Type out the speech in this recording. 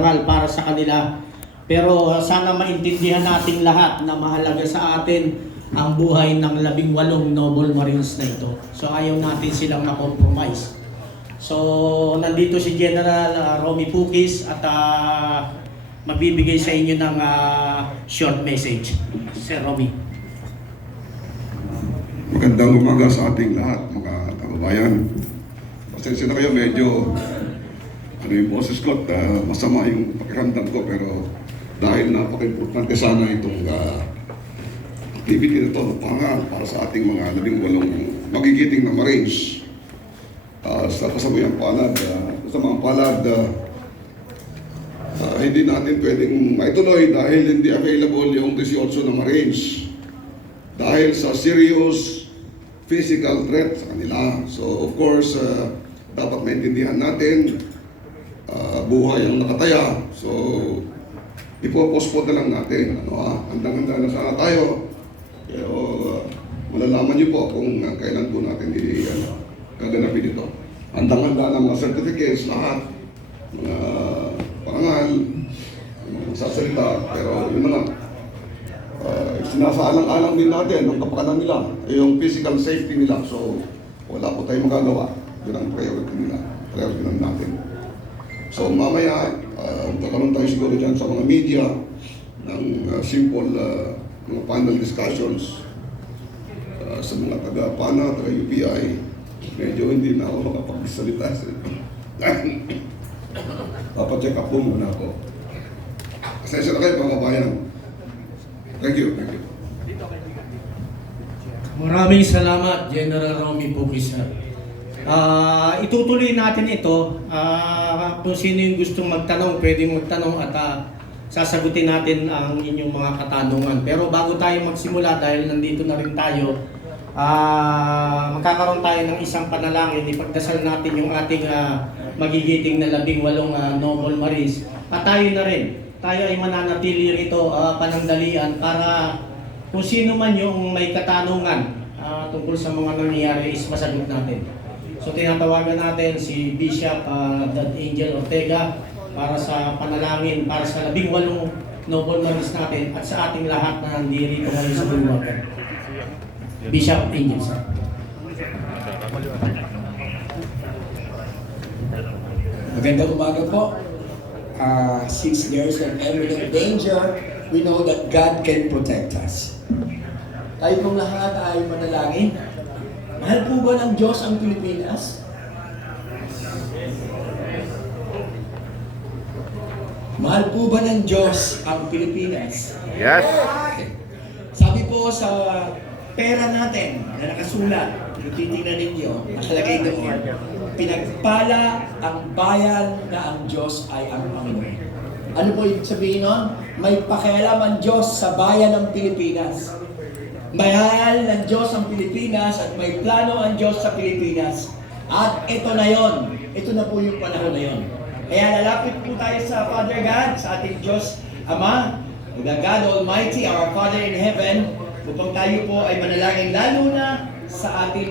para sa kanila. Pero sana maintindihan nating lahat na mahalaga sa atin ang buhay ng 18 Noble Marines na ito. So ayaw natin silang ma-compromise. So nandito si General Romy Pukis at magbibigay sa inyo ng short message. Sir Romy. Magandang umaga sa ating lahat, mga kababayan. Pasensya na kayo, medyo yung boses ko at masama yung pakiramdam ko, pero dahil napaka-importante sana itong activity na ito para sa ating mga 18 magigiting na Marines sa kasabuyang palad, hindi natin pwedeng maituloy dahil hindi available yung 18 na Marines dahil sa serious physical threat sa kanila. So of course, dapat maintindihan natin buhay ang nakataya. So ipopostpone na lang natin. Handang-handa na sana tayo. Pero malalaman niyo po kung kailan po natin gaganapin ito. Handang-handa na mga certificates, lahat. Mga parangal, mga sasalita. Pero yun na lang. Sinasaalang-alang din natin ang kapakanan nila, yung physical safety nila. So wala po tayong magagawa. Yun ang priority nila. Priority na natin. So mamaya, magkakaroon tayo siguro dyan sa mga media ng simple mga panel discussions sa mga taga-PANA, taga-UPI. Medyo hindi na ako makapagsalita. Papacheck up po muna ako. Pasensya na kayo, mga kabayan. Thank you, thank you. Maraming salamat, General Romy Pukis. Itutuloy natin ito. Kung sino yung gustong magtanong, pwede magtanong at sasagutin natin ang inyong mga katanungan. Pero bago tayo magsimula, dahil nandito na rin tayo, magkakaroon tayo ng isang panalangin. Ipagdasal natin yung ating magigiting na 18 Noble Marines. At tayo na rin. Tayo ay mananatili rito panandalian para kung sino man yung may katanungan tungkol sa mga nangyayari is masagot natin. So tinatawagan natin si Bishop Dad Angel Ortega para sa panalangin, para sa 18 Noble Marines natin at sa ating lahat na nandito ngayon sa Bulwagan. Bishop Angel, sir. Magandang umaga po. Since there's an imminent danger, we know that God can protect us. Tayo pong lahat ay manalangin. Mahal po ba ng Diyos ang Pilipinas? Mahal po ba ng Diyos ang Pilipinas? Yes. Sabi po sa pera natin na nakasulat, kung titingnan ninyo, nakalagay doon, pinagpala ang bayan na ang Diyos ay ang Panginoon. Ano po ibig sabihin nun? May pakialam ang Diyos sa bayan ng Pilipinas. Mahal ng Diyos ang Pilipinas at may plano ang Diyos sa Pilipinas. At ito na yon. Ito na po yung panahon na yon. Kaya lalapit po tayo sa Father God, sa ating Diyos Ama, the God Almighty, our Father in Heaven, upang tayo po ay manalangin lalo na sa ating